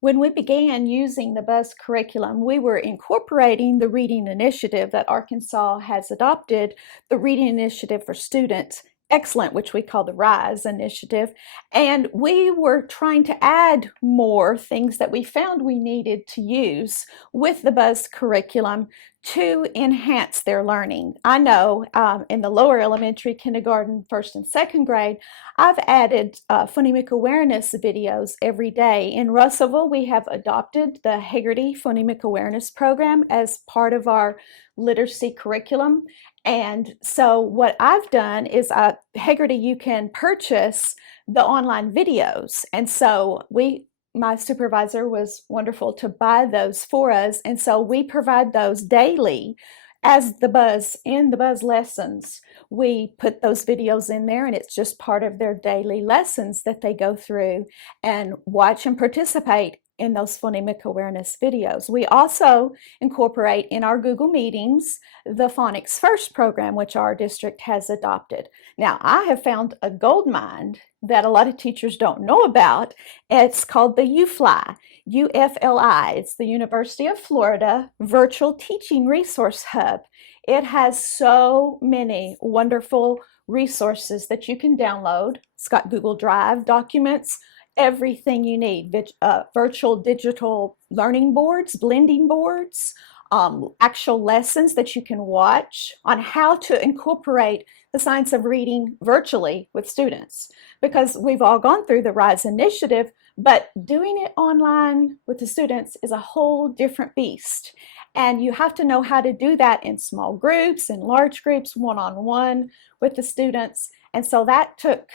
When we began using the BUZZ curriculum, we were incorporating the reading initiative that Arkansas has adopted, the reading initiative for students, excellent, which we call the RISE initiative. And we were trying to add more things that we found we needed to use with the BUZZ curriculum to enhance their learning. I know in the lower elementary, kindergarten, first and second grade, I've added phonemic awareness videos every day. In Russellville, we have adopted the Hagerty Phonemic Awareness Program as part of our literacy curriculum. And so what I've done is Hagerty, you can purchase the online videos. And so my supervisor was wonderful to buy those for us. And so we provide those daily as the BUZZ in the BUZZ lessons. We put those videos in there, and it's just part of their daily lessons that they go through and watch and participate in those phonemic awareness videos. We also incorporate in our Google Meetings the Phonics First program, which our district has adopted. Now, I have found a gold mine that a lot of teachers don't know about. It's called the UFLI, UFLI. It's the University of Florida Virtual Teaching Resource Hub. It has so many wonderful resources that you can download. It's got Google Drive documents, everything you need, virtual digital learning boards, blending boards, actual lessons that you can watch on how to incorporate the science of reading virtually with students. Because we've all gone through the RISE initiative, but doing it online with the students is a whole different beast. And you have to know how to do that in small groups, in large groups, one-on-one with the students. And so that took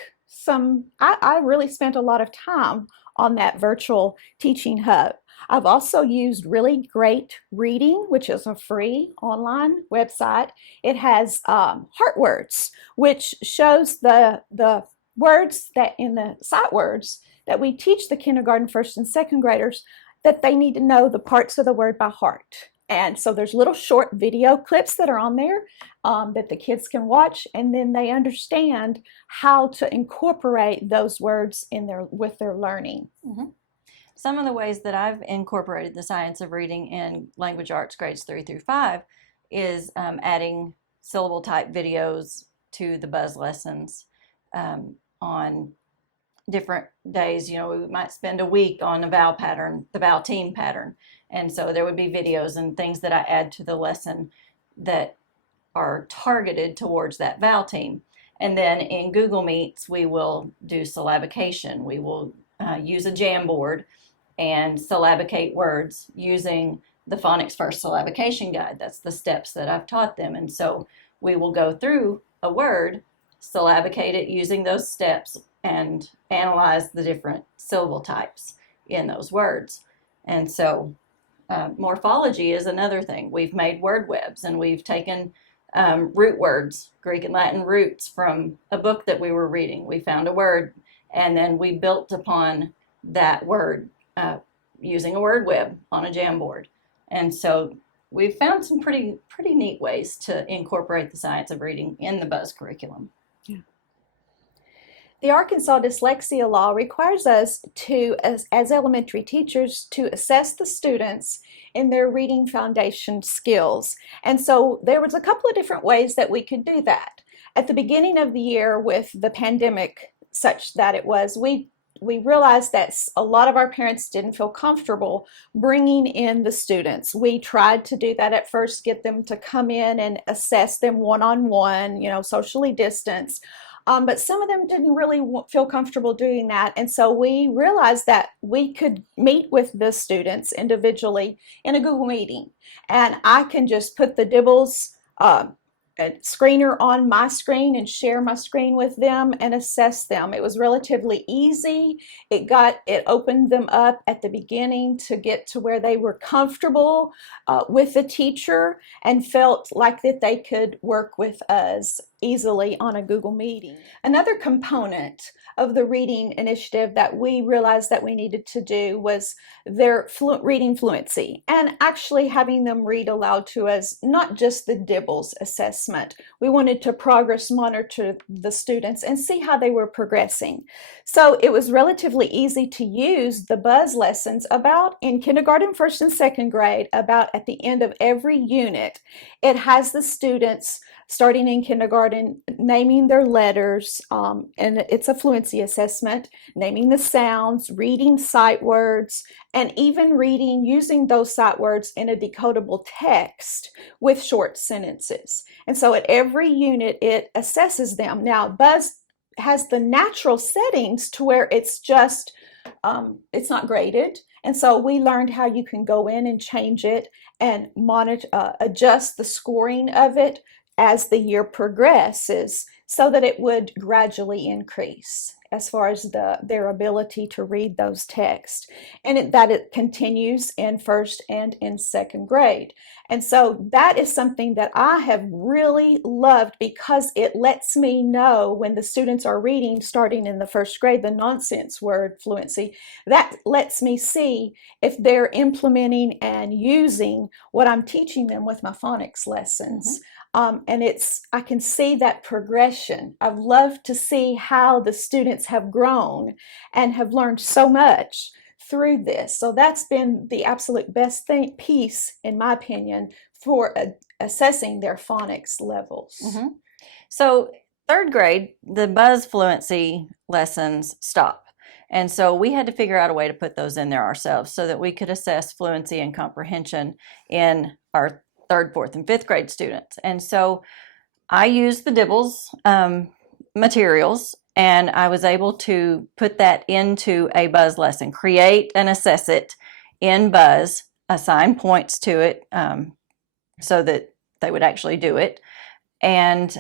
I really spent a lot of time on that virtual teaching hub. I've also used Really Great Reading, which is a free online website. It has Heart Words, which shows the words that in the sight words that we teach the kindergarten, first and second graders, that they need to know the parts of the word by heart. And so there's little short video clips that are on there that the kids can watch, and then they understand how to incorporate those words with their learning. Mm-hmm. Some of the ways that I've incorporated the science of reading in language arts grades 3 through 5 is adding syllable type videos to the BUZZ lessons on different days. You know, we might spend a week on a vowel pattern, the vowel team pattern. And so there would be videos and things that I add to the lesson that are targeted towards that vowel team. And then in Google Meets, we will do syllabication. We will use a Jamboard and syllabicate words using the Phonics First syllabication guide. That's the steps that I've taught them. And so we will go through a word, syllabicate it using those steps, and analyze the different syllable types in those words. And so morphology is another thing. We've made word webs, and we've taken root words, Greek and Latin roots, from a book that we were reading. We found a word, and then we built upon that word using a word web on a Jamboard. And so we've found some pretty neat ways to incorporate the science of reading in the BUZZ curriculum. Yeah. The Arkansas Dyslexia Law requires us to, as elementary teachers, to assess the students in their reading foundation skills. And so there was a couple of different ways that we could do that. At the beginning of the year with the pandemic, such that it was, we realized that a lot of our parents didn't feel comfortable bringing in the students. We tried to do that at first, get them to come in and assess them one-on-one, socially distanced. But some of them didn't really feel comfortable doing that. And so we realized that we could meet with the students individually in a Google meeting. And I can just put the Dibbles screener on my screen and share my screen with them and assess them. It was relatively easy. It opened them up at the beginning to get to where they were comfortable with the teacher and felt like that they could work with us easily on a Google meeting. Another component of the reading initiative that we realized that we needed to do was their reading fluency, and actually having them read aloud to us, not just the Dibbles assessment. We wanted to progress monitor the students and see how they were progressing. So it was relatively easy to use the Buzz lessons about in kindergarten, first and second grade, about at the end of every unit. It has the students starting in kindergarten, naming their letters, and it's a fluency assessment, naming the sounds, reading sight words, and even reading using those sight words in a decodable text with short sentences. And so at every unit, it assesses them. Now, Buzz has the natural settings to where it's just, it's not graded. And so we learned how you can go in and change it and monitor, adjust the scoring of it as the year progresses so that it would gradually increase as far as their ability to read those texts, and it continues in first and in second grade. And so that is something that I have really loved, because it lets me know when the students are reading starting in the first grade the nonsense word fluency. That lets me see if they're implementing and using what I'm teaching them with my phonics lessons. And I can see that progression. I've loved to see how the students have grown and have learned so much through this. So that's been the absolute best piece, in my opinion, for assessing their phonics levels. So third grade, the Buzz fluency lessons stop. And so we had to figure out a way to put those in there ourselves so that we could assess fluency and comprehension in our third, fourth, and fifth grade students. And so I used the Dibbles materials, and I was able to put that into a Buzz lesson, create and assess it in Buzz, assign points to it so that they would actually do it. And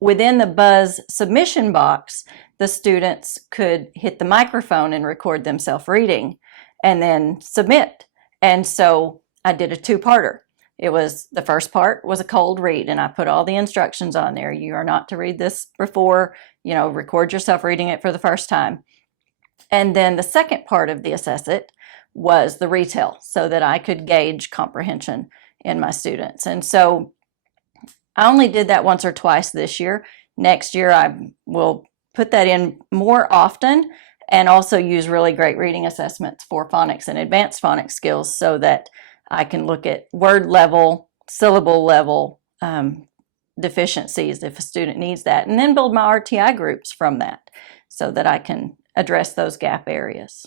within the Buzz submission box, the students could hit the microphone and record themselves reading and then submit. And so I did a two-parter. It was, the first part was a cold read, and I put all the instructions on there. You are not to read this before, record yourself reading it for the first time. And then the second part of the assess it was the retell, so that I could gauge comprehension in my students. And so I only did that once or twice this year. Next year, I will put that in more often, and also use really great reading assessments for phonics and advanced phonics skills, so that I can look at word level, syllable level deficiencies if a student needs that, and then build my RTI groups from that so that I can address those gap areas.